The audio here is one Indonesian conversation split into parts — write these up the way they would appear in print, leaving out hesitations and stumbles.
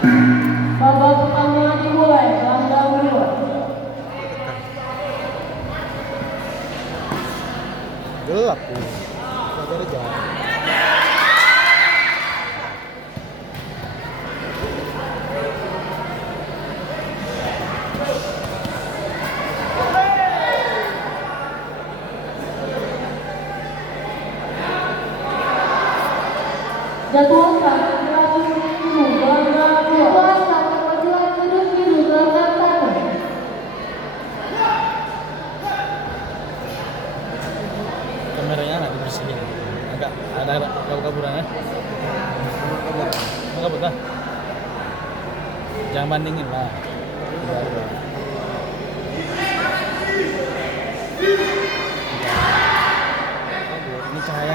Babak pertama dimulai, Bangga Unggul. Gelap tuh. Ada jalan. Jadwalkan berlaku dulu, Bangga Unggul. Kameranya nggak dibersihin. Agak ada kabur-kaburan ya. Mau kabur lah. Jangan bandingin lah. Udah. Ini cahaya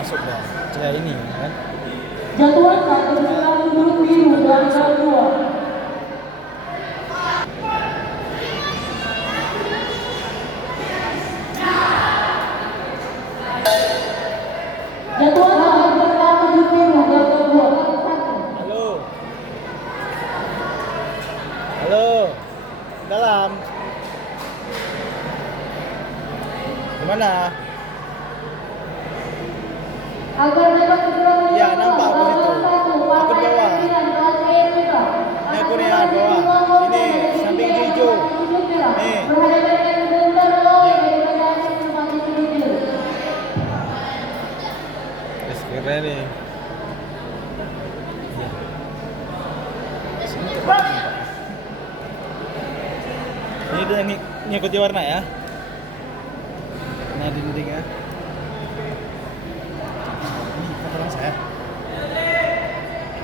masuk dah. Cahaya ini kan. Jadwalkan berlaku dulu, Bangga Unggul. Jadwalkan berlaku dulu, Bangga Unggul. Halo. Halo. Dalam. Gimana? Agar dapat segera Ya, nampak aku situ. Aku di bawah. Ini aku nih di bawah. Sini, samping hijau. Nih. Keren nih. Iya. Sini tepat. Ini dia ngikuti warna ya. Nah, dinding ya. Ini kotoran saya.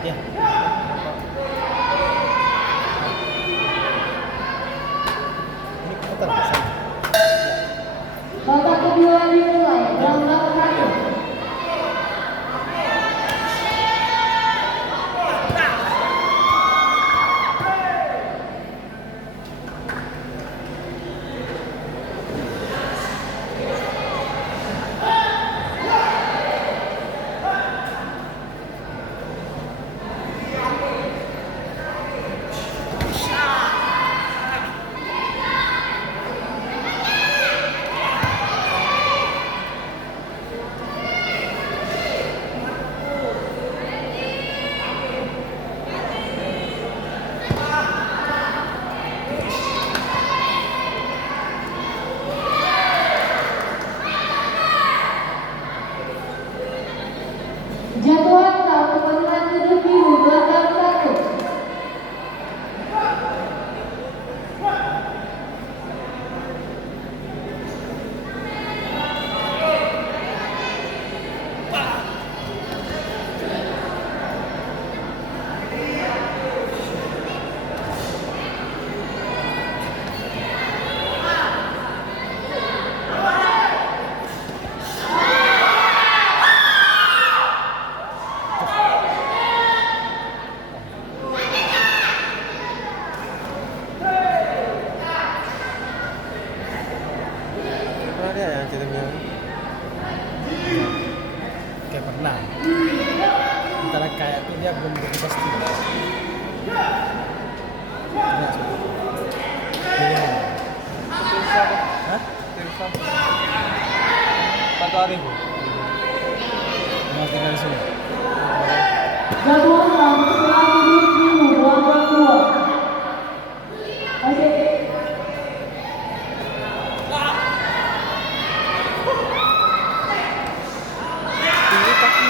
Ya. Ini kotoran saya. Babak kedua dimulai, Bangga satu. Jadwalkan pertandingan kedua, Bangga satu. Ada yang kita bilang. Kayak pernah. Antara kayak tuh dia belum begitu pasti. Ini pilihan. Hah? Telepon. 4 hari bu. Mau tinggal di sini. Jadwalkan berlaku dulu, Bangga dua. Oke. Ini kaki.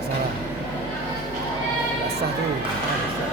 Salah. Nggak sah tuh. Nggak sah.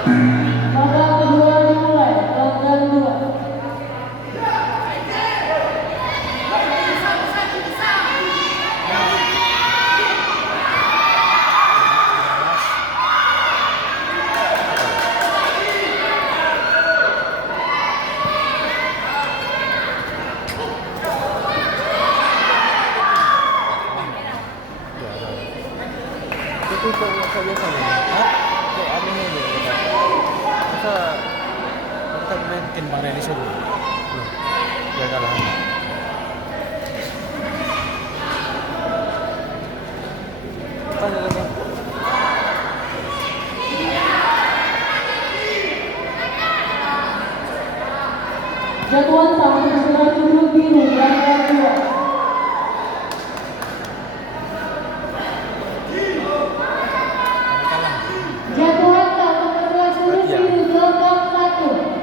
Babak kedua dimulai. Pelanggan 2. Itu kok biasa nih? Hah? Kok aneh ini? Masa kita main Bang Reni suruh? Loh, dia kalah. Tanya lagi. Jatuhan sama sudah duduk biru. Pelanggan 2. Kalah. Jatuhan sama sudah duduk biru. Pelanggan 1.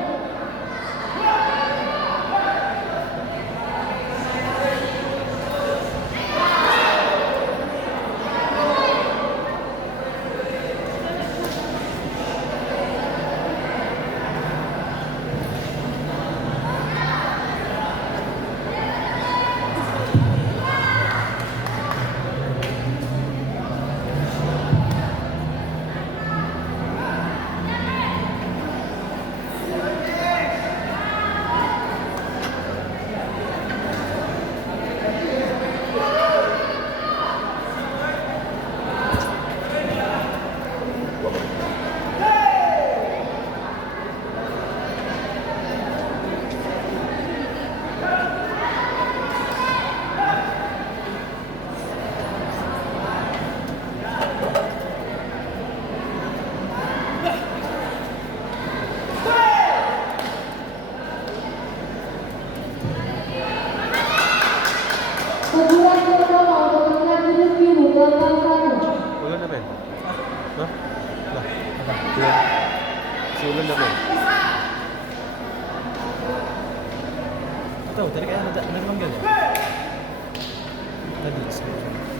Teguran pertama untuk pelanggan duduk biru. Pelanggan 1. Ulun apa? Hah? Lah, apa? Si Ulun apa? Tahu tadi kayak ada manggil ya? Tadi sebelum.